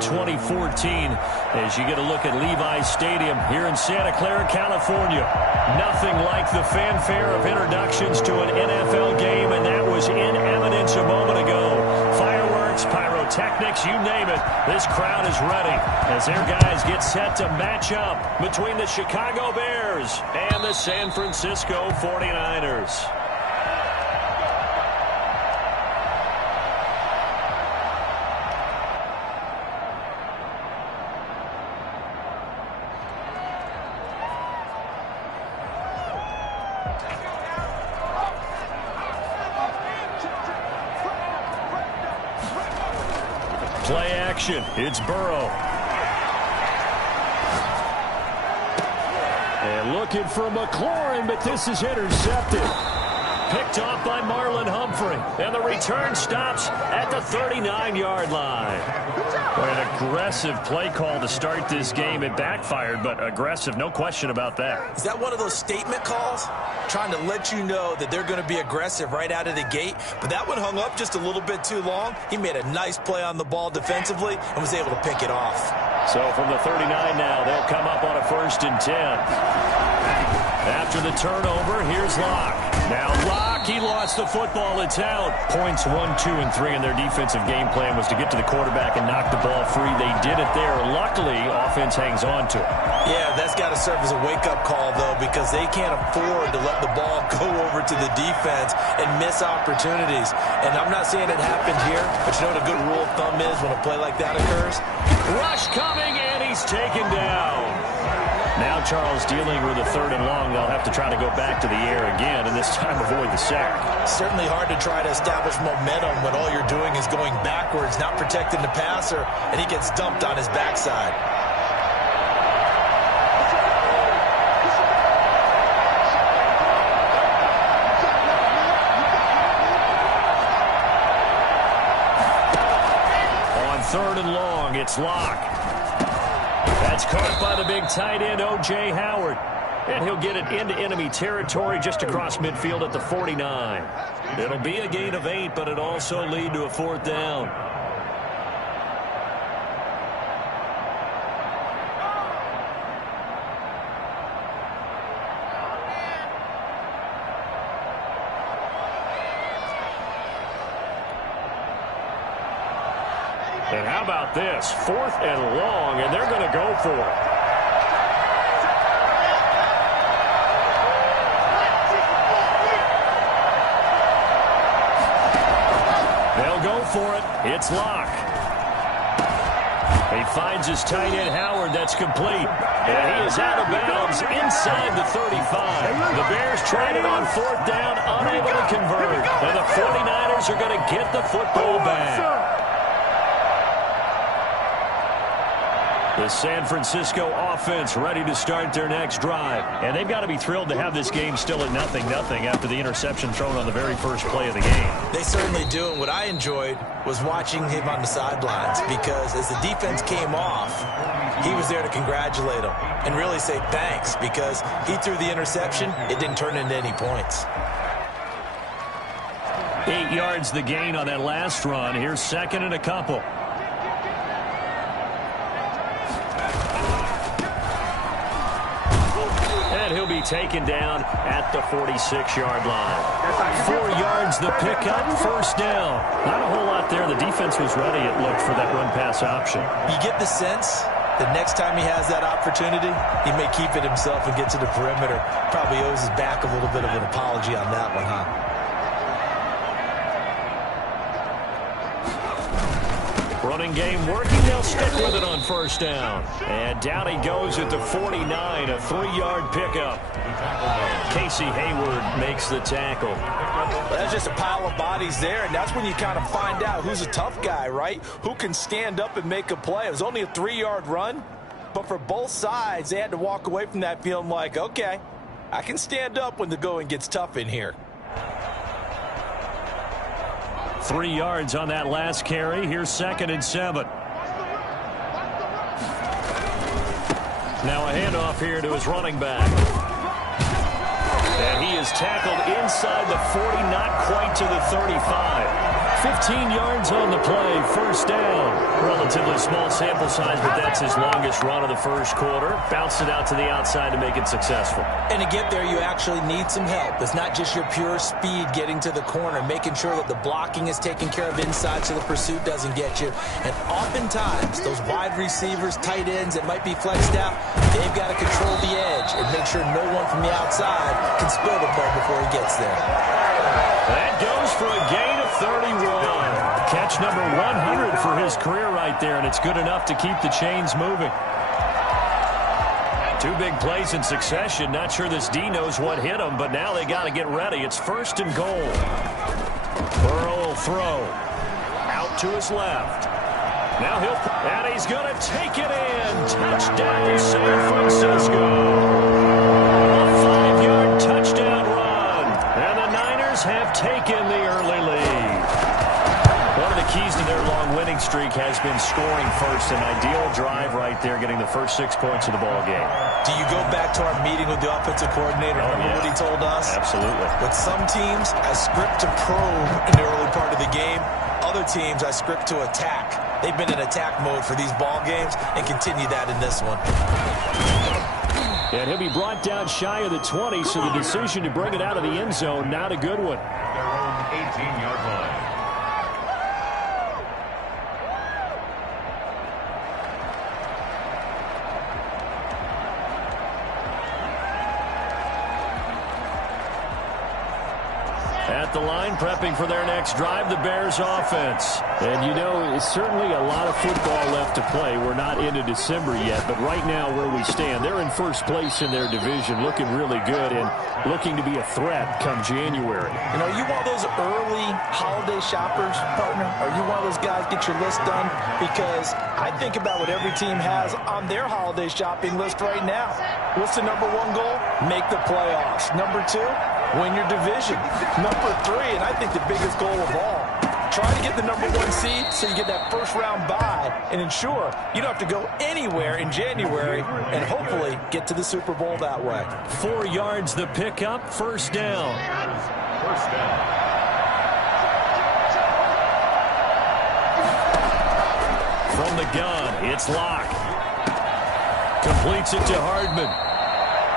2014 as you get a look at Levi's Stadium here in Santa Clara, California. Nothing like the fanfare of introductions to an NFL game, and that was in evidence a moment ago. Fireworks, pyrotechnics, you name it. This crowd is ready as their guys get set to match up between the Chicago Bears and the San Francisco 49ers. Play action. It's Burrow. And looking for McLaurin, but this is intercepted. Picked off by Marlon Humphrey. And the return stops at the 39-yard line. An aggressive play call to start this game. It backfired, but aggressive, no question about that. Is that one of those statement calls? Trying to let you know that they're going to be aggressive right out of the gate. But that one hung up just a little bit too long. He made a nice play on the ball defensively and was able to pick it off. So from the 39 now, they'll come up on a 1st and 10. After the turnover, here's Locke. Now Locke, he lost the football. It's out. Points 1, 2, and 3 in their defensive game plan was to get to the quarterback and knock the ball free. They did it there. Luckily, offense hangs on to it. Yeah, that's got to serve as a wake-up call, though, because they can't afford to let the ball go over to the defense and miss opportunities. And I'm not saying it happened here, but you know what a good rule of thumb is when a play like that occurs? Rush coming, and he's taken down. Now Charles dealing with a 3rd and long. They'll have to try to go back to the air again, and this time avoid the sack. Certainly hard to try to establish momentum when all you're doing is going backwards, not protecting the passer, and he gets dumped on his backside. On 3rd and long, it's Locke. That's caught by the big tight end, O.J. Howard. And he'll get it into enemy territory just across midfield at the 49. It'll be a gain of 8, but it'll also lead to a 4th down. And how about this? 4th and long, and they're going to go for it. They'll go for it. It's Locke. He finds his tight end, Howard. That's complete. And he is out of bounds inside the 35. The Bears tried it on 4th down, unable to convert. And the 49ers are going to get the football back. The San Francisco offense ready to start their next drive. And they've got to be thrilled to have this game still at 0-0 after the interception thrown on the very first play of the game. They certainly do. And what I enjoyed was watching him on the sidelines, because as the defense came off, he was there to congratulate them and really say thanks, because he threw the interception. It didn't turn into any points. 8 yards the gain on that last run. Here's 2nd and a couple. He'll be taken down at the 46-yard line. 4 yards the pickup, 1st down. Not a whole lot there. The defense was ready, it looked, for that run-pass option. You get the sense that next time he has that opportunity, he may keep it himself and get to the perimeter. Probably owes his back a little bit of an apology on that one, huh? Running game working. They'll stick with it on 1st down. And down he goes at the 49, a 3-yard pickup. Casey Hayward makes the tackle. Well, that's just a pile of bodies there, and that's when you kind of find out who's a tough guy, right? Who can stand up and make a play. It was only a 3-yard run, but for both sides, they had to walk away from that feeling like, okay, I can stand up when the going gets tough in here. 3 yards on that last carry. Here's 2nd and 7. Now a handoff here to his running back. And he is tackled inside the 40, not quite to the 35. 15 yards on the play, 1st down. Well, the relatively small sample size, but that's his longest run of the first quarter. Bounced it out to the outside to make it successful. And to get there, you actually need some help. It's not just your pure speed getting to the corner, making sure that the blocking is taken care of inside so the pursuit doesn't get you. And oftentimes, those wide receivers, tight ends that might be flexed out, they've got to control the edge and make sure no one from the outside can spill the play before he gets there. That goes for a gain of 31. Catch number 100 for his career right there, and it's good enough to keep the chains moving. Two big plays in succession. Not sure this D knows what hit him, but now they got to get ready. It's first and goal. Burrow will throw. Out to his left. Now and he's going to take it in. Touchdown, San Francisco. A 5-yard touchdown run. And the Niners have taken the early lead. One of the keys to their long winning streak has been scoring first. An ideal drive right there, getting the first 6 points of the ball game. Do you go back to our meeting with the offensive coordinator? Remember what he told us? Absolutely. With some teams, I script to probe in the early part of the game. Other teams, I script to attack. They've been in attack mode for these ball games and continue that in this one. And he'll be brought down shy of the 20, so the decision to bring it out of the end zone, not a good one. Their own 18-yard line. At the line, prepping for their next drive, the Bears offense. And, you know, it's certainly a lot of football left to play. We're not into December yet, but right now where we stand, they're in first place in their division, looking really good and looking to be a threat come January. You know, you one of those early holiday shoppers, partner? Are you one of those guys get your list done? Because I think about what every team has on their holiday shopping list right now. What's the number one goal? Make the playoffs. Number two, win your division. Number three, and I think the biggest goal of all, try to get the number one seed so you get that first round bye and ensure you don't have to go anywhere in January and hopefully get to the Super Bowl that way. 4 yards the pickup, first down. First down. From the gun, it's Locke. Completes it to Hardman.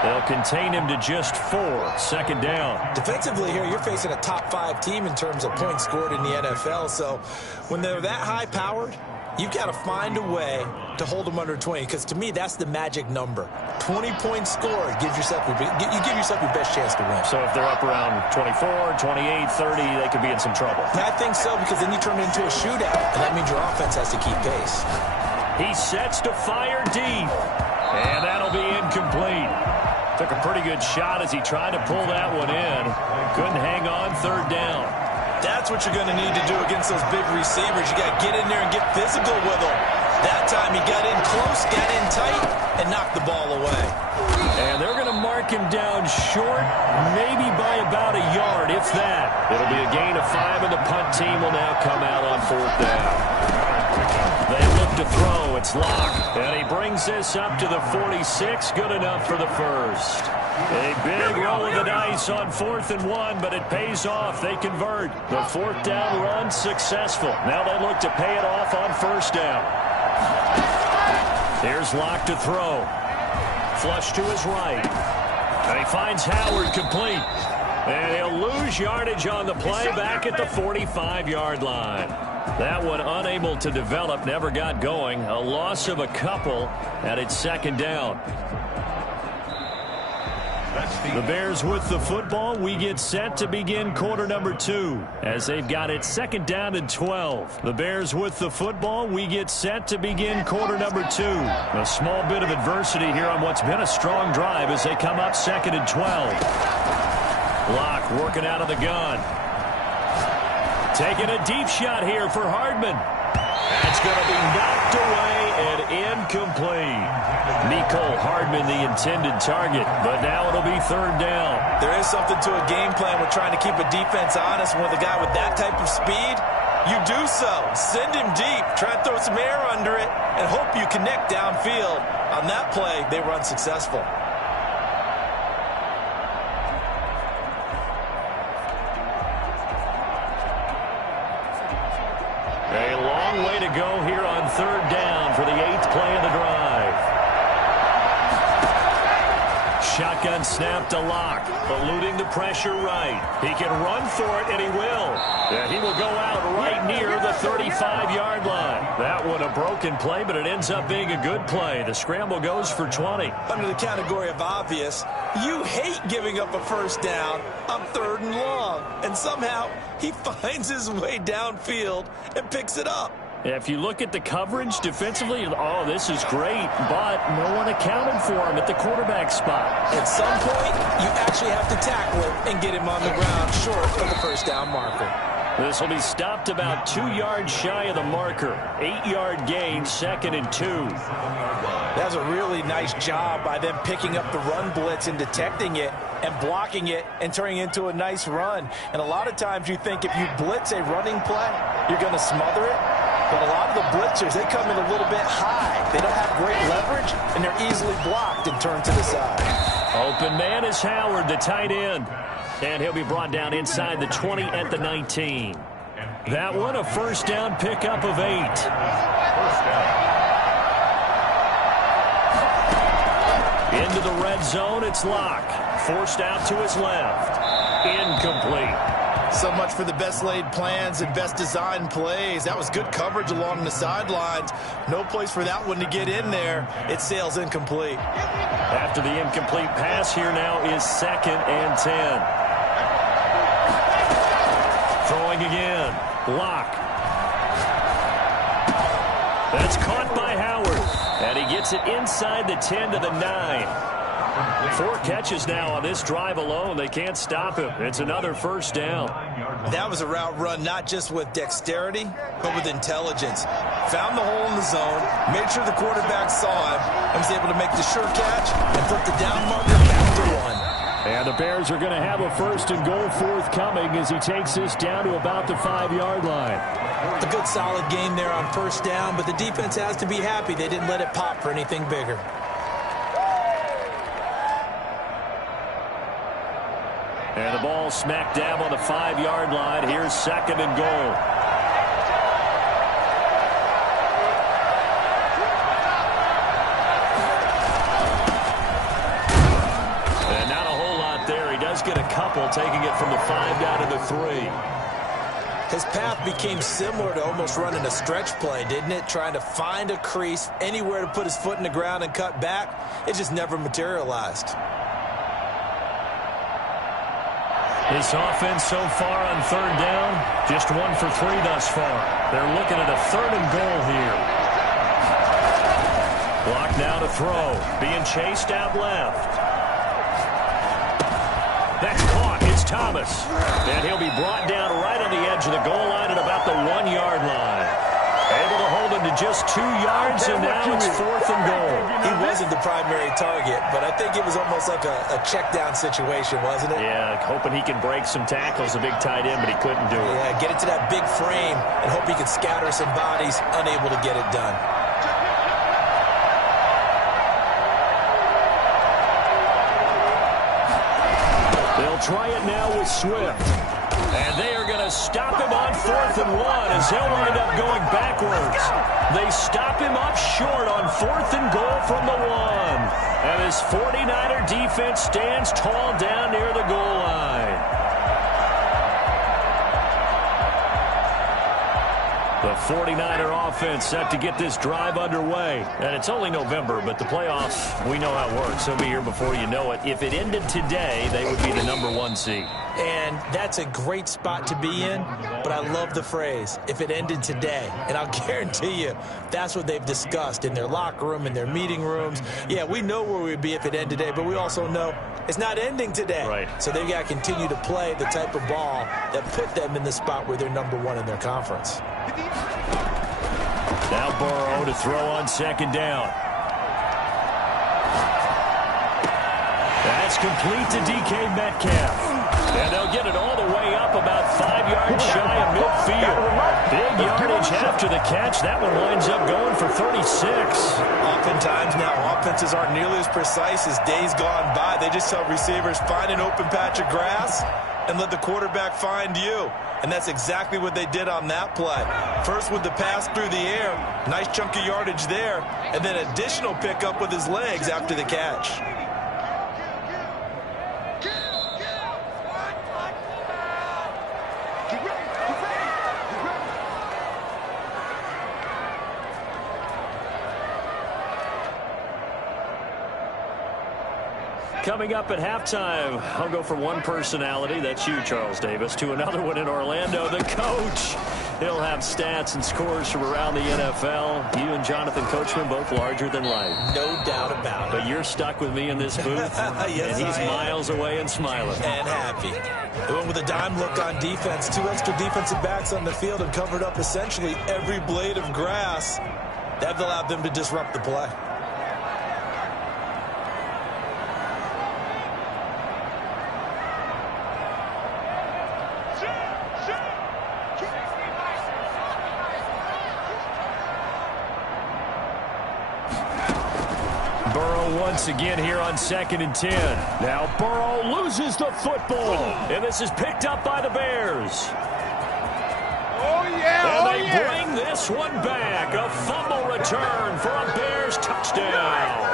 They'll contain him to just 4. Second down. Defensively here, you're facing a top 5 team in terms of points scored in the NFL. So when they're that high-powered, you've got to find a way to hold them under 20. Because to me, that's the magic number. 20 points scored gives yourself you give yourself your best chance to win. So if they're up around 24, 28, 30, they could be in some trouble. And I think so, because then you turn it into a shootout, and that means your offense has to keep pace. He sets to fire deep, and that'll be incomplete. Took a pretty good shot as he tried to pull that one in. Couldn't hang on, third down. That's what you're going to need to do against those big receivers. You got to get in there and get physical with them. That time he got in close, got in tight, and knocked the ball away. And they're going to mark him down short, maybe by about a yard, if that. It'll be a gain of 5, and the punt team will now come out on fourth down. They look to throw. It's Locke. And he brings this up to the 46. Good enough for the first. A big roll of the dice on 4th and 1, but it pays off. They convert. The fourth down run successful. Now they look to pay it off on first down. Here's Locke to throw. Flush to his right. And he finds Howard complete. And he'll lose yardage on the play back at the 45-yard line. That one unable to develop, never got going. A loss of a couple, and it's second down. The Bears with the football. We get set to begin quarter number 2 as they've got it second down and 12. The Bears with the football. We get set to begin quarter number 2. A small bit of adversity here on what's been a strong drive as they come up second and 12. Locke working out of the gun. Taking a deep shot here for Hardman. That's going to be knocked away and incomplete. Nicole Hardman, the intended target, but now it'll be third down. There is something to a game plan with trying to keep a defense honest. With a guy with that type of speed, you do so. Send him deep. Try and throw some air under it and hope you connect downfield. On that play, they were unsuccessful. A long way to go here on third down for the 8th play of the drive. Shotgun snap to Lock, eluding the pressure right. He can run for it, and he will. And he will go out right near the 35-yard line. That one a broken play, but it ends up being a good play. The scramble goes for 20. Under the category of obvious, you hate giving up a first down on 3rd and long. And somehow he finds his way downfield and picks it up. If you look at the coverage defensively, oh, this is great, but no one accounted for him at the quarterback spot. At some point, you actually have to tackle him and get him on the ground short of the first down marker. This will be stopped about 2 yards shy of the marker. 8-yard gain, 2nd and 2. That was a really nice job by them picking up the run blitz and detecting it and blocking it and turning it into a nice run. And a lot of times you think if you blitz a running play, you're going to smother it. But a lot of the blitzers, they come in a little bit high. They don't have great leverage, and they're easily blocked and turned to the side. Open man is Howard, the tight end. And he'll be brought down inside the 20 at the 19. That one, a first down pickup of 8. First down. Into the red zone, it's Lock. Forced out to his left. Incomplete. So much for the best laid plans and best designed plays. That was good coverage along the sidelines. No place for that one to get in there. It sails incomplete. After the incomplete pass, here now is 2nd and 10. Throwing again. Lock. That's caught by Howard. And he gets it inside the 10 to the 9. 4 catches now on this drive alone. They can't stop him. It's another first down. That was a route run not just with dexterity, but with intelligence. Found the hole in the zone, made sure the quarterback saw him, and was able to make the sure catch and put the down marker back to 1. And the Bears are going to have a 1st and goal forthcoming as he takes this down to about the 5-yard line. A good solid game there on first down, but the defense has to be happy they didn't let it pop for anything bigger. And the ball smack dab on the 5-yard line. Here's 2nd and goal. And not a whole lot there. He does get a couple, taking it from the 5 down to the 3. His path became similar to almost running a stretch play, didn't it? Trying to find a crease, anywhere to put his foot in the ground and cut back. It just never materialized. This offense so far on 3rd down, just 1 for 3 thus far. They're looking at a 3rd and goal here. Block now to throw. Being chased out left. That's caught. It's Thomas. And he'll be brought down right on the edge of the goal line at about the 1-yard line. Able to hold him to just 2 yards, and now it's 4th and goal. He wasn't the primary target, but I think it was almost like a check down situation, wasn't it? Yeah, hoping he can break some tackles, a big tight end, but he couldn't do it. Yeah, get into that big frame and hope he can scatter some bodies, unable to get it done. They'll try it now with Swift. And they are going to stop him on 4th and 1 as he'll wind up going backwards. They stop him up short on 4th and goal from the 1. And his 49er defense stands tall down near the goal line. The 49er offense set to get this drive underway. And it's only November, but the playoffs, we know how it works. They'll be here before you know it. If it ended today, they would be the #1 seed. And that's a great spot to be in, but I love the phrase, if it ended today. And I'll guarantee you, that's what they've discussed in their locker room, in their meeting rooms. Yeah, we know where we'd be if it ended today, but we also know it's not ending today. Right. So they've got to continue to play the type of ball that put them in the spot where they're #1 in their conference. Now Burrow to throw on 2nd down. That's complete to DK Metcalf. And they'll get it all the way up about 5 yards shy of midfield. Big yardage after the catch. That one winds up going for 36. Oftentimes now, offenses aren't nearly as precise as days gone by. They just tell receivers, find an open patch of grass and let the quarterback find you. And that's exactly what they did on that play. First with the pass through the air, nice chunk of yardage there, and then additional pickup with his legs after the catch. Coming up at halftime, I'll go from one personality, that's you, Charles Davis, to another one in Orlando, the coach. He'll have stats and scores from around the NFL. You and Jonathan Coachman both larger than life. No doubt about it. But you're stuck with me in this booth, yes, and he's miles away and smiling. And happy. They went with a dime look on defense. 2 extra defensive backs on the field and covered up essentially every blade of grass. That allowed them to disrupt the play. Once again here on 2nd and 10. Now Burrow loses the football. And this is picked up by the Bears. Oh, yeah. And they bring this one back. A fumble return for a Bears touchdown.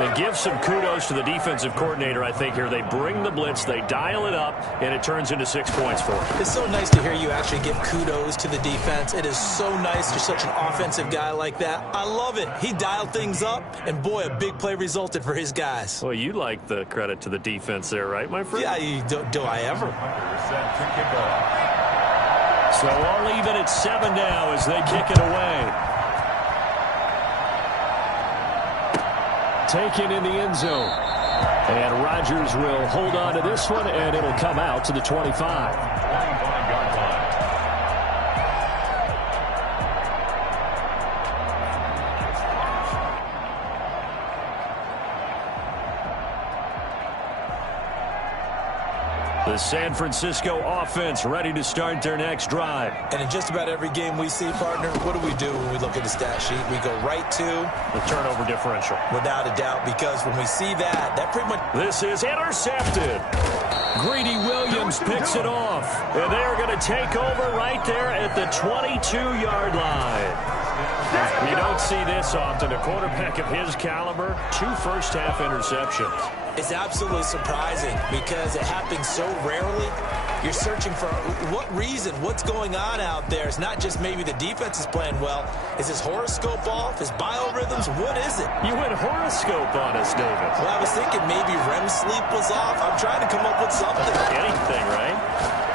And give some kudos to the defensive coordinator, I think, here. They bring the blitz, they dial it up, and it turns into 6 points for them. It's so nice to hear you actually give kudos to the defense. It is so nice. You're such an offensive guy like that. I love it. He dialed things up, and boy, a big play resulted for his guys. Well, you like the credit to the defense there, right, my friend? Yeah, do I ever? So all even at 7 now as they kick it away. Taken in the end zone. And Rodgers will hold on to this one, and it'll come out to the 25. 25-yard line. The San Francisco offense ready to start their next drive. And in just about every game we see, partner, what do we do when we look at the stat sheet? We go right to the turnover differential. Without a doubt, because when we see that pretty much... This is intercepted. Greedy Williams picks it off. And they are going to take over right there at the 22-yard line. You don't see this often. A quarterback of his caliber, 2 first-half interceptions. It's absolutely surprising because it happens so rarely. You're searching for what reason, what's going on out there. It's not just maybe the defense is playing well. Is his horoscope off? His biorhythms? What is it? You went horoscope on us, David. Well, I was thinking maybe REM sleep was off. I'm trying to come up with something. Anything, right?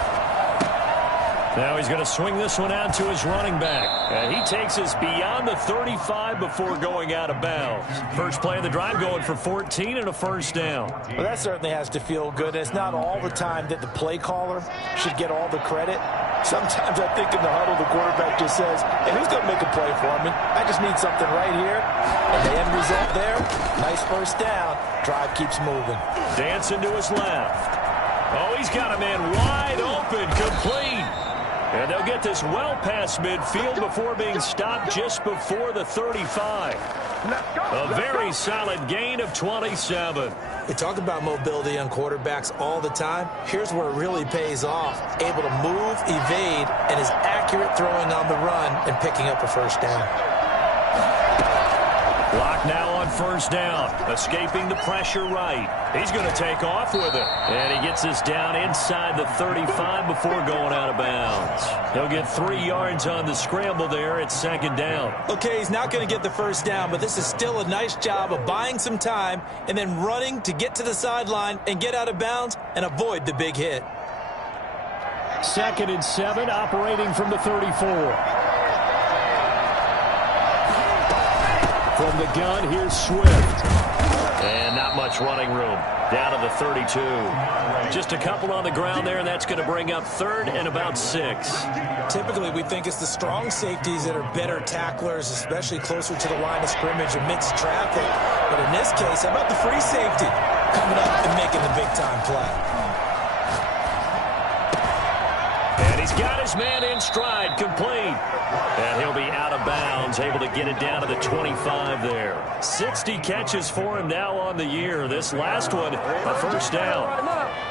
Now he's going to swing this one out to his running back. And he takes us beyond the 35 before going out of bounds. First play of the drive going for 14 and a first down. Well, that certainly has to feel good. It's not all the time that the play caller should get all the credit. Sometimes I think in the huddle the quarterback just says, hey, who's going to make a play for me? I just need something right here. And the end result there, nice first down. Drive keeps moving. Dancing to his left. Oh, he's got a man wide open, complete. And they'll get this well past midfield before being stopped just before the 35. A very solid gain of 27. We talk about mobility on quarterbacks all the time. Here's where it really pays off. Able to move, evade, and is accurate throwing on the run and picking up a first down. Block now on first down. Escaping the pressure right. He's going to take off with it. And he gets us down inside the 35 before going out of bounds. He'll get 3 yards on the scramble there at second down. Okay, he's not going to get the first down, but this is still a nice job of buying some time and then running to get to the sideline and get out of bounds and avoid the big hit. 2nd and 7, operating from the 34. From the gun, here's Swift. And not much running room. Down to the 32. Just a couple on the ground there, and that's going to bring up 3rd and about 6. Typically, we think it's the strong safeties that are better tacklers, especially closer to the line of scrimmage amidst traffic. But in this case, how about the free safety coming up and making the big-time play? And he's got his man in stride, complete. And he'll be out of Browns able to get it down to the 25 there. 60 catches for him now on the year. This last one, a first down.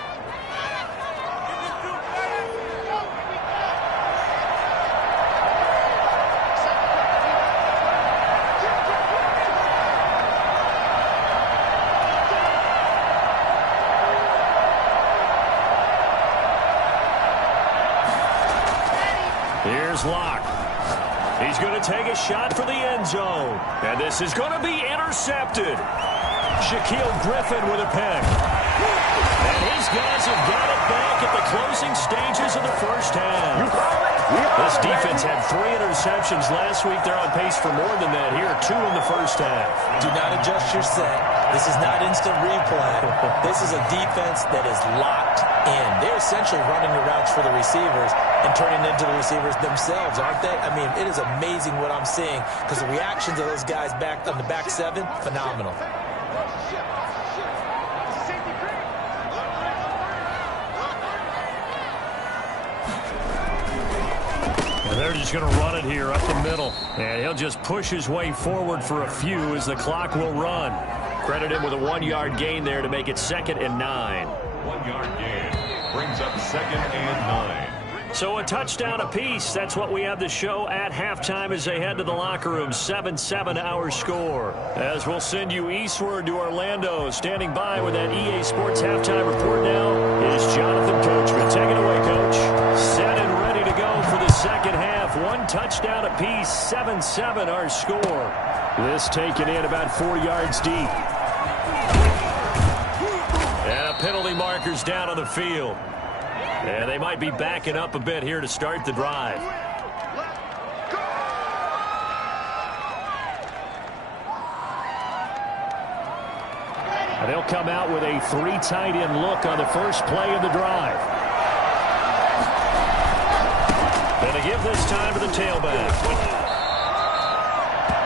Here's Locke. He's going to take a shot for the end zone. And this is going to be intercepted. Shaquille Griffin with a pick. And his guys have got it back at the closing stages of the first half. This defense had 3 interceptions last week. They're on pace for more than that here. 2 in the first half. Do not adjust your set. This is not instant replay. This is a defense that is locked in. They're essentially running the routes for the receivers and turning into the receivers themselves, aren't they? I mean, it is amazing what I'm seeing because the reactions of those guys back on the back 7, phenomenal. They're just going to run it here up the middle. And he'll just push his way forward for a few as the clock will run. Credit him with a 1-yard gain there to make it 2nd and 9. 1-yard gain brings up 2nd and 9. So a touchdown apiece. That's what we have to show at halftime as they head to the locker room. 7-7 our score. As we'll send you eastward to Orlando. Standing by with that EA Sports halftime report now is Jonathan Coachman. Take it away, Coach. Set and ready to go for the second half. 1 touchdown apiece. 7-7 our score. This taken in about 4 yards deep. And a penalty marker's down on the field. And they might be backing up a bit here to start the drive. And they'll come out with a 3 tight end look on the first play of the drive. Going to give this time to the tailback.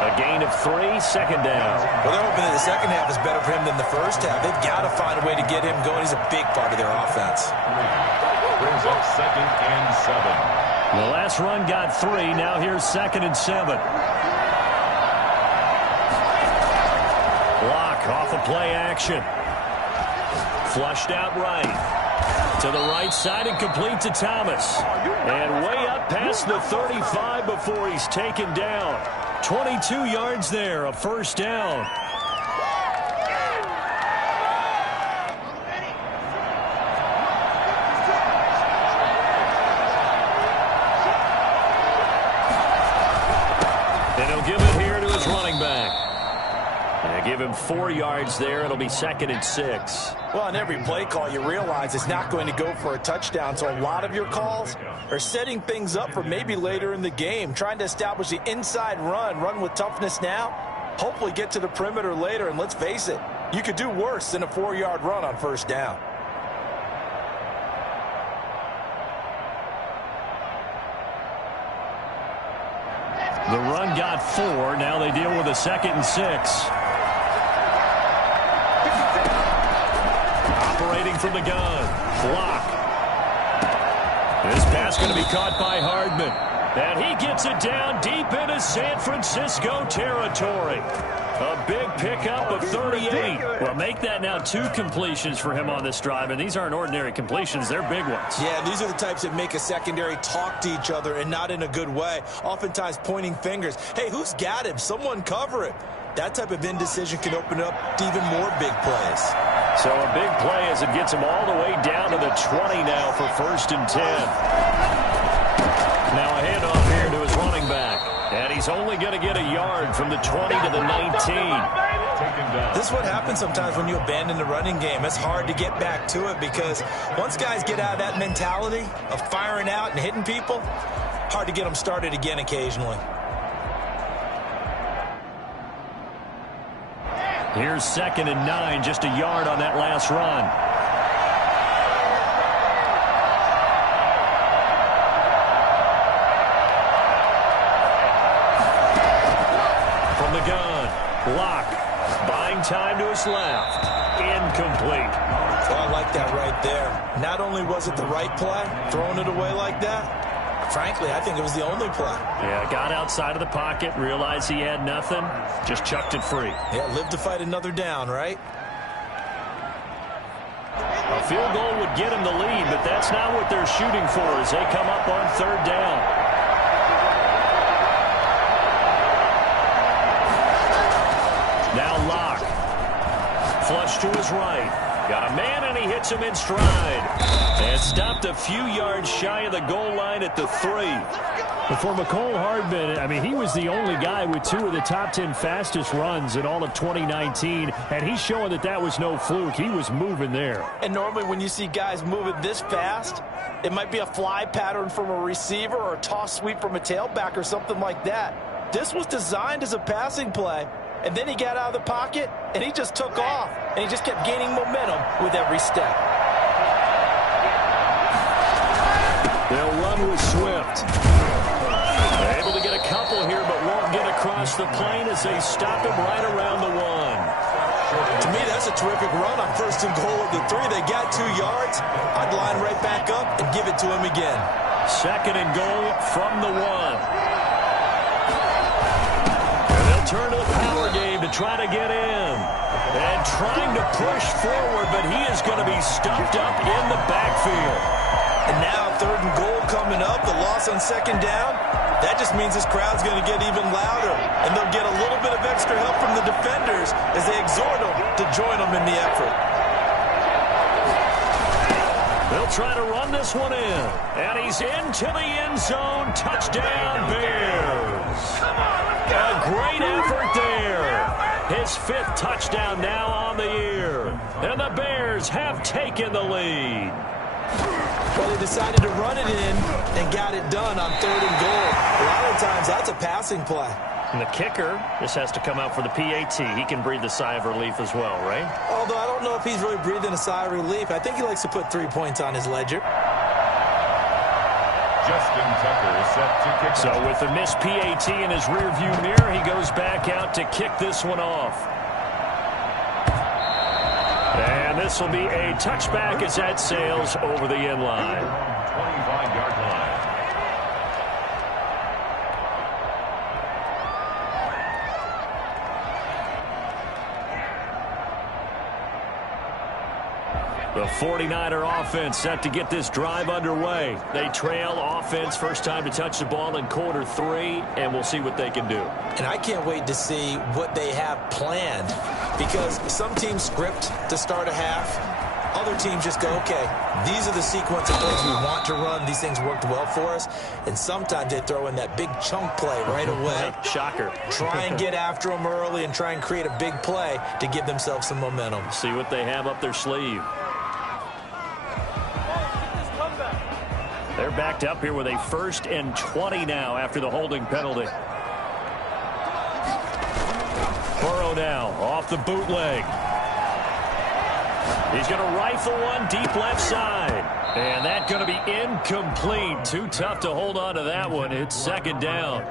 A gain of 3, 2nd down. Well, they're hoping that the second half is better for him than the first half. They've got to find a way to get him going. He's a big part of their offense. Brings up 2nd and 7. The last run got 3. Now here's 2nd and 7. Locke off of play action. Flushed out right. To the right side and complete to Thomas. And way up past the 35 before he's taken down. 22 yards there, a first down. And he'll give it here to his running back. And give him 4 yards there. It'll be 2nd and 6. Well, on every play call, you realize it's not going to go for a touchdown. So a lot of your calls are setting things up for maybe later in the game, trying to establish the inside run with toughness now, hopefully get to the perimeter later. And let's face it, you could do worse than a 4-yard run on first down. The run got 4. Now they deal with a 2nd and 6. Operating from the gun. Locke. This pass going to be caught by Hardman. And he gets it down deep into San Francisco territory. A big pickup of 38. Well, make that now 2 completions for him on this drive. And these aren't ordinary completions. They're big ones. Yeah, these are the types that make a secondary talk to each other and not in a good way. Oftentimes pointing fingers. Hey, who's got him? Someone cover it. That type of indecision can open up to even more big plays. So a big play as it gets him all the way down to the 20 now for 1st and 10. Now a handoff here to his running back. And he's only going to get a yard from the 20 to the 19. This is what happens sometimes when you abandon the running game. It's hard to get back to it because once guys get out of that mentality of firing out and hitting people, hard to get them started again occasionally. Here's 2nd and 9, just a yard on that last run. From the gun, Locke, buying time to his left. Incomplete. Well, I like that right there. Not only was it the right play, throwing it away like that, Frankly, I think it was the only play. Yeah, got outside of the pocket, realized he had nothing, just chucked it free. Yeah, live to fight another down, right? A field goal would get him the lead, but that's not what they're shooting for as they come up on third down. Now Locke. Flush to his right. Got a man, and he hits him in stride. And stopped a few yards shy of the goal line at the 3. But for McCole Hardman, I mean, he was the only guy with 2 of the top 10 fastest runs in all of 2019, and he's showing that that was no fluke. He was moving there. And normally when you see guys moving this fast, it might be a fly pattern from a receiver or a toss sweep from a tailback or something like that. This was designed as a passing play, and then he got out of the pocket, and he just took off, and he just kept gaining momentum with every step. They'll run with Swift. They're able to get a couple here, but won't get across the plane as they stop him right around the 1. To me, that's a terrific run on first and goal at the 3. They got 2 yards. I'd line right back up and give it to him again. Second and goal from the 1. And they'll turn to the power game to try to get in. And trying to push forward, but he is going to be stuffed up in the backfield. And now third and goal coming up, the loss on second down. That just means this crowd's going to get even louder. And they'll get a little bit of extra help from the defenders as they exhort them to join them in the effort. They'll try to run this one in. And he's into the end zone. Touchdown, Bears. A great effort there. His 5th touchdown now on the year. And the Bears have taken the lead. Well, they decided to run it in and got it done on third and goal. A lot of times, that's a passing play. And the kicker, this has to come out for the PAT. He can breathe a sigh of relief as well, right? Although I don't know if he's really breathing a sigh of relief. I think he likes to put 3 points on his ledger. Justin Tucker is set to kick. So with the missed PAT in his rearview mirror, he goes back out to kick this one off. And this will be a touchback as that sails over the end line. 25-yard line. The 49er offense set to get this drive underway. They trail offense first time to touch the ball in quarter 3, and we'll see what they can do. And I can't wait to see what they have planned, because some teams script to start a half. Other teams just go, okay, these are the sequence of plays we want to run. These things worked well for us. And sometimes they throw in that big chunk play right away. Shocker. Try and get after them early and try and create a big play to give themselves some momentum. See what they have up their sleeve. They're backed up here with a 1st and 20 now after the holding penalty. Burrow now off the bootleg. He's going to rifle one deep left side. And that's going to be incomplete. Too tough to hold on to that one. It's second down.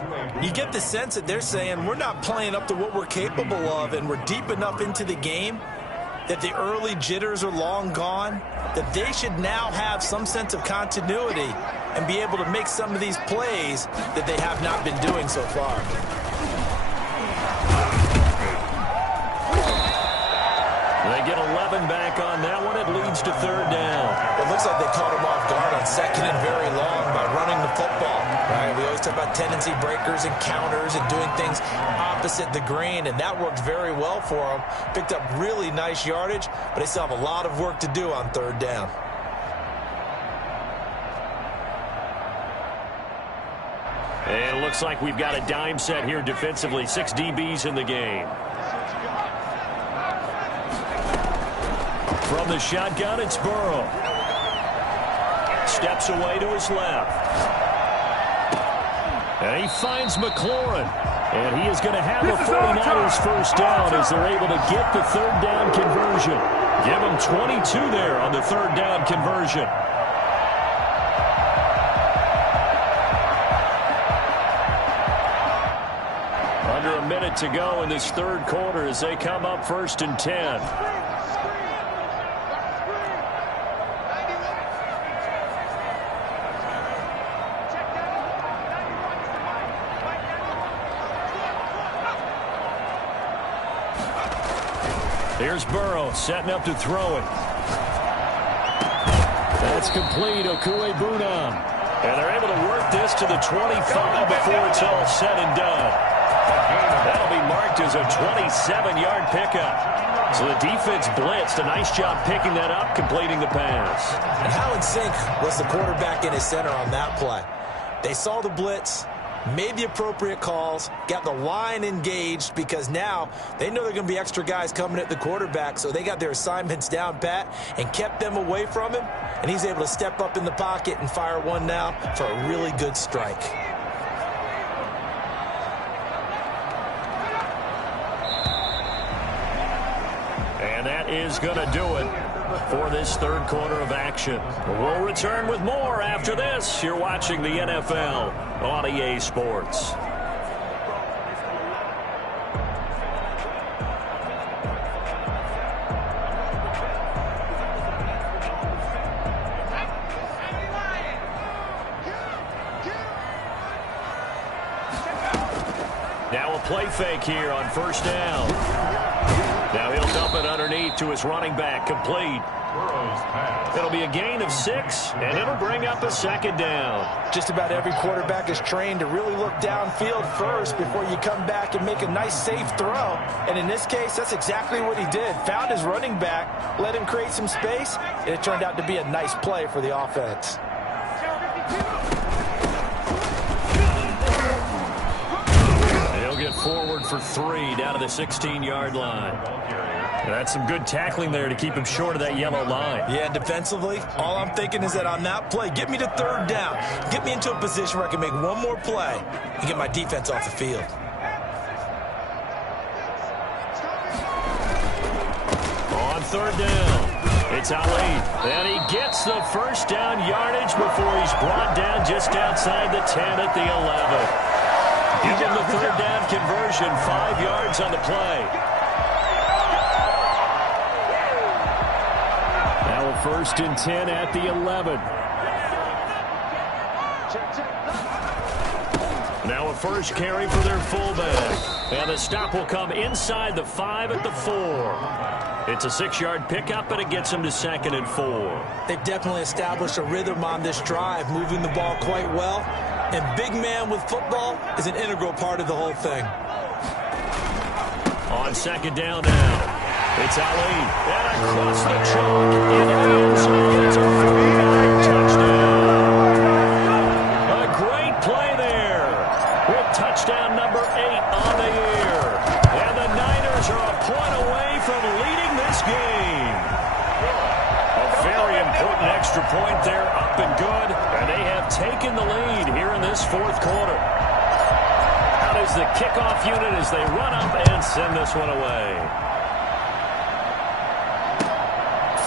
You get the sense that they're saying we're not playing up to what we're capable of, and we're deep enough into the game that the early jitters are long gone, that they should now have some sense of continuity and be able to make some of these plays that they have not been doing so far. They get 11 back on that one. It leads to third down. It looks like they caught him off guard on second and very long by running the football. Right? We always talk about tendency breakers and counters and doing things opposite the green, and that worked very well for them. Picked up really nice yardage, but they still have a lot of work to do on third down. And it looks like we've got a dime set here defensively. 6 DBs in the game. From the shotgun, it's Burrow. Steps away to his left. And he finds McLaurin. And he is going to have a 49ers first down as they're able to get the third down conversion. Give them 22 there on the third down conversion. Under a minute to go in this third quarter as they come up 1st and 10. Here's Burrow setting up to throw it. That's complete. Okuegbunam. And they're able to work this to the 25 before it's all said and done. That'll be marked as a 27-yard pickup. So the defense blitzed. A nice job picking that up, completing the pass. And how in sync was the quarterback in his center on that play? They saw the blitz, made the appropriate calls, got the line engaged because now they know there are going to be extra guys coming at the quarterback, so they got their assignments down pat and kept them away from him, and he's able to step up in the pocket and fire one now for a really good strike. And that is going to do it for this third quarter of action. We'll return with more after this. You're watching the NFL on EA Sports. Now a play fake here on first down. Now he'll dump it underneath to his running back, complete. It'll be a gain of 6, and it'll bring up a second down. Just about every quarterback is trained to really look downfield first before you come back and make a nice, safe throw. And in this case, that's exactly what he did. Found his running back, let him create some space, and it turned out to be a nice play for the offense. He'll get forward for 3 down to the 16-yard line. That's some good tackling there to keep him short of that yellow line. Yeah, defensively, all I'm thinking is that on that play, get me to third down. Get me into a position where I can make one more play and get my defense off the field. On third down, it's Ali. And he gets the first down yardage before he's brought down just outside the 10 at the 11. Give him the third down conversion, 5 yards on the play. Now a 1st and 10 at the 11. Now a first carry for their fullback. And the stop will come inside the 5 at the 4. It's a 6-yard pickup, and it gets them to 2nd and 4. They've definitely established a rhythm on this drive, moving the ball quite well. And big man with football is an integral part of the whole thing. On 2nd down now, it's Ali. And across the chalk, in the end zone, it's a 49 touchdown. A great play there with touchdown number 8 on the year. And the Niners are a point away from leading this game. A very important extra point there, up and good. And they have taken the lead here in this 4th quarter. Out is the kickoff unit as they run up and send this one away.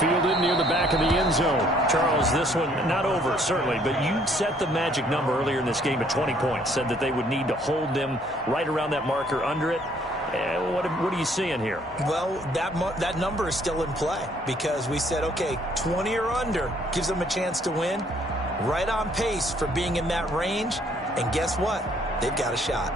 Fielded near the back of the end zone. Charles, this one not over, certainly, but you set the magic number earlier in this game at 20 points. Said that they would need to hold them right around that marker under it. What are you seeing here? Well, that number is still in play because we said, okay, 20 or under gives them a chance to win. Right on pace for being in that range. And guess what? They've got a shot.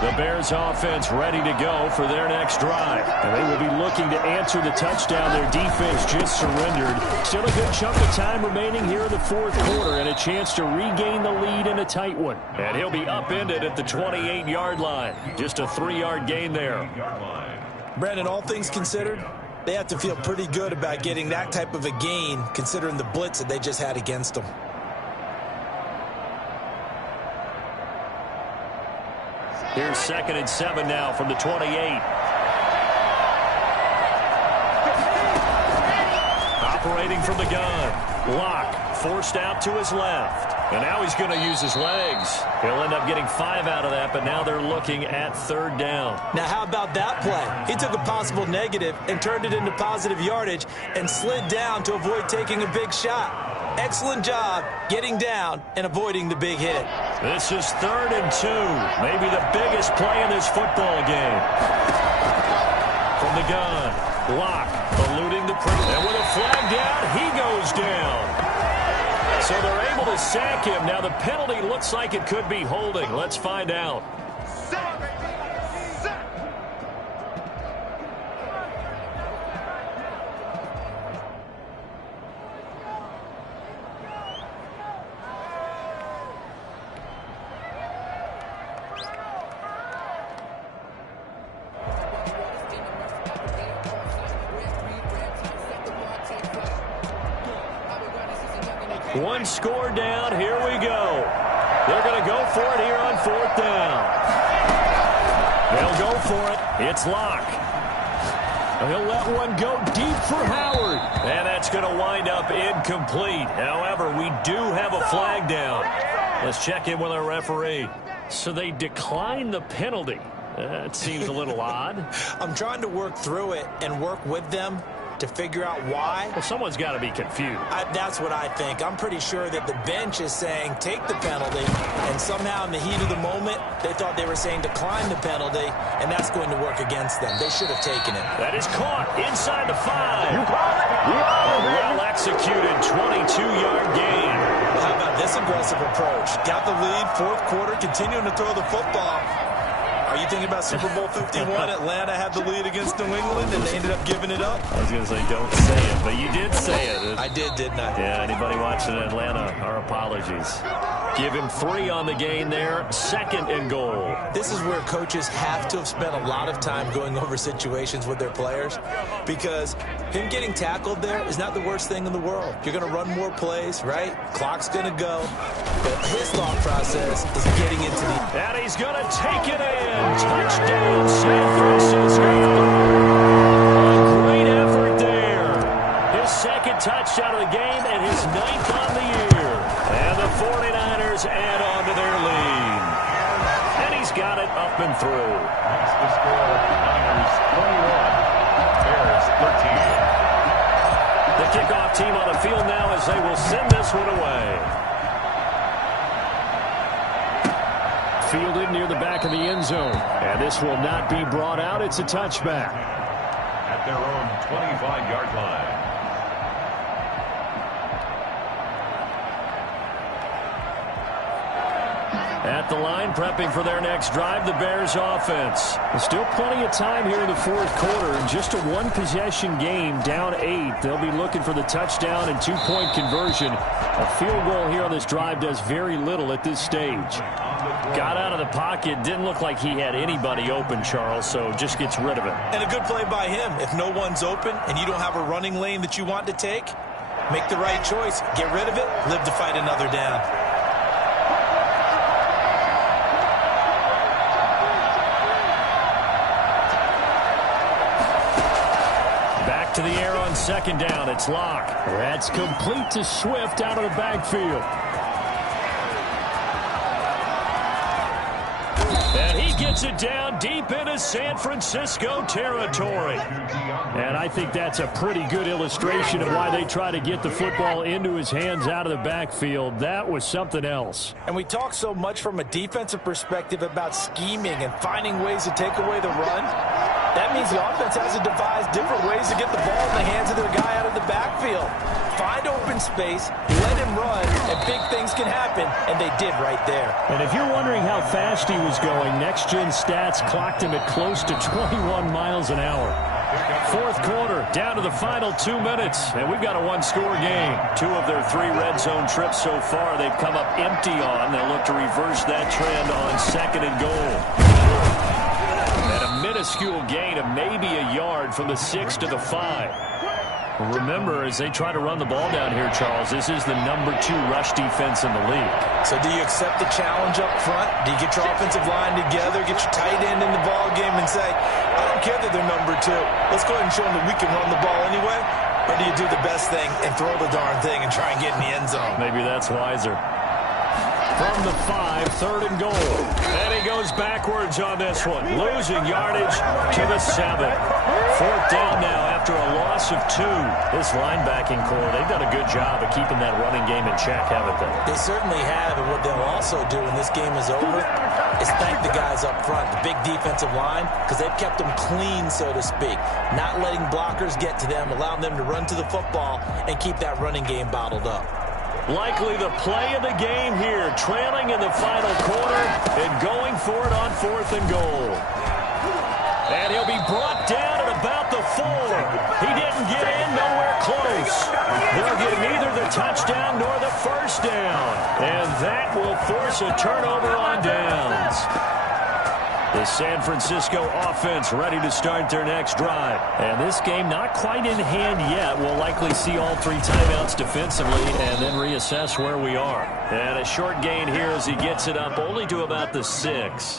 The Bears offense ready to go for their next drive. And they will be looking to answer the touchdown their defense just surrendered. Still a good chunk of time remaining here in the 4th quarter and a chance to regain the lead in a tight one. And he'll be upended at the 28-yard line. Just a 3-yard gain there. Brandon, all things considered, they have to feel pretty good about getting that type of a gain considering the blitz that they just had against them. Here's 2nd and 7 now from the 28. Operating from the gun. Locke forced out to his left. And now he's going to use his legs. He'll end up getting 5 out of that, but now they're looking at 3rd down. Now, how about that play? He took a possible negative and turned it into positive yardage and slid down to avoid taking a big shot. Excellent job getting down and avoiding the big hit. This is 3rd and 2. Maybe the biggest play in this football game. From the gun, Locke eluding the pressure. And with a flag down, he goes down. So they're able to sack him. Now the penalty looks like it could be holding. Let's find out. One score down. Here we go. They're going to go for it here on 4th down. They'll go for it. It's Locke. He'll let one go deep for Howard. And that's going to wind up incomplete. However, we do have a flag down. Let's check in with our referee. So they decline the penalty. That seems a little odd. I'm trying to work through it and work with them to figure out why. Well, someone's got to be confused. That's what I think. I'm pretty sure that the bench is saying take the penalty, and somehow in the heat of the moment, they thought they were saying decline the penalty, and that's going to work against them. They should have taken it. That is caught inside the 5. Well executed, 22-yard gain. Well, how about this aggressive approach? Got the lead, 4th quarter, continuing to throw the football. Are you thinking about Super Bowl 51? Atlanta had the lead against New England, and they ended up giving it up? I was going to say, don't say it, but you did say it. I did, didn't I? Yeah, anybody watching Atlanta, our apologies. Give him 3 on the gain there, 2nd and goal. This is where coaches have to have spent a lot of time going over situations with their players, because him getting tackled there is not the worst thing in the world. You're going to run more plays, right? Clock's going to go. But his thought process is getting into the... And he's going to take it in. Touchdown, San Francisco. A great effort there. His 2nd touchdown of the game and his 9th on the year. And the 49ers add on to their lead. And he's got it up and through. That's the score. Niners 21. Bears 13. The kickoff team on the field now as they will send this one away. Fielded near the back of the end zone. And this will not be brought out. It's a touchback. At their own 25-yard line. At the line, prepping for their next drive, the Bears offense. There's still plenty of time here in the 4th quarter. In just a 1-possession game, down 8. They'll be looking for the touchdown and 2-point conversion. A field goal here on this drive does very little at this stage. Got out of the pocket. Didn't look like he had anybody open, Charles, so just gets rid of it. And a good play by him. If no one's open and you don't have a running lane that you want to take, make the right choice. Get rid of it. Live to fight another down. Back to the air on 2nd down. It's Locke. That's complete to Swift out of the backfield. And he gets it down deep into San Francisco territory. And I think that's a pretty good illustration of why they try to get the football into his hands out of the backfield. That was something else. And we talk so much from a defensive perspective about scheming and finding ways to take away the run. That means the offense has to devise different ways to get the ball in the hands of their guy out of the backfield. Find open space, let him run, and big things can happen, and they did right there. And if you're wondering how fast he was going, next-gen stats clocked him at close to 21 miles an hour. 4th quarter, down to the final 2 minutes, and we've got a 1-score game. 2 of their 3 red zone trips so far they've come up empty on. They'll look to reverse that trend on 2nd and goal. And a minuscule gain of maybe a yard from the 6 to the 5. Remember, as they try to run the ball down here, Charles, this is the number 2 rush defense in the league. So do you accept the challenge up front? Do you get your offensive line together, get your tight end in the ball game and say, I don't care that they're number 2. Let's go ahead and show them that we can run the ball anyway? Or do you do the best thing and throw the darn thing and try and get in the end zone? Maybe that's wiser. From the 5, 3rd and goal. And he goes backwards on this one. Losing yardage to the 7. 4th down now after a loss of 2. This linebacking core, they've done a good job of keeping that running game in check, haven't they? They certainly have, and what they'll also do when this game is over is thank the guys up front, the big defensive line, because they've kept them clean, so to speak. Not letting blockers get to them, allowing them to run to the football and keep that running game bottled up. Likely the play of the game here, trailing in the final quarter and going for it on 4th and goal. And he'll be brought down at about the 4. He didn't get in, nowhere close. They'll get neither the touchdown nor the 1st down. And that will force a turnover on downs. The San Francisco offense ready to start their next drive. And this game not quite in hand yet. We'll likely see all 3 timeouts defensively and then reassess where we are. And a short gain here as he gets it up only to about the 6.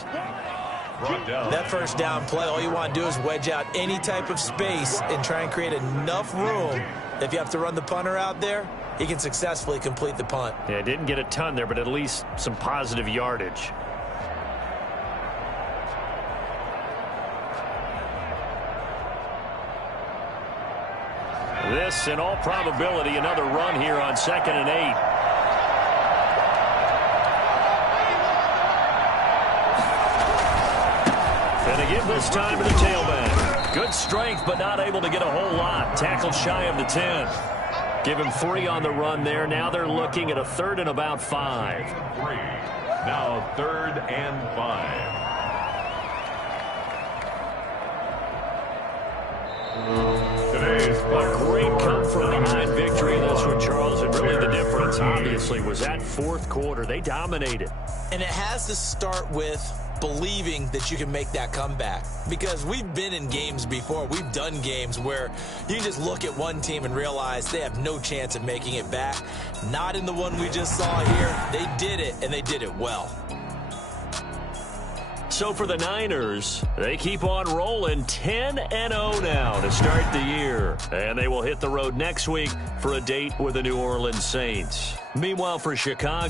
That first down play, all you want to do is wedge out any type of space and try and create enough room. If you have to run the punter out there, he can successfully complete the punt. Yeah, didn't get a ton there, but at least some positive yardage. This, in all probability, another run here on 2nd and 8. And they give this time to the tailback. Good strength, but not able to get a whole lot. Tackled shy of the 10. Give him 3 on the run there. Now they're looking at a 3rd and about 5. 3. Now 3rd and 5. A great come-from-behind victory in this one, Charles. And really the difference, obviously, was that 4th quarter. They dominated. And it has to start with believing that you can make that comeback. Because we've been in games before. We've done games where you just look at one team and realize they have no chance of making it back. Not in the one we just saw here. They did it, and they did it well. So for the Niners, they keep on rolling 10-0 now to start the year. And they will hit the road next week for a date with the New Orleans Saints. Meanwhile, for Chicago,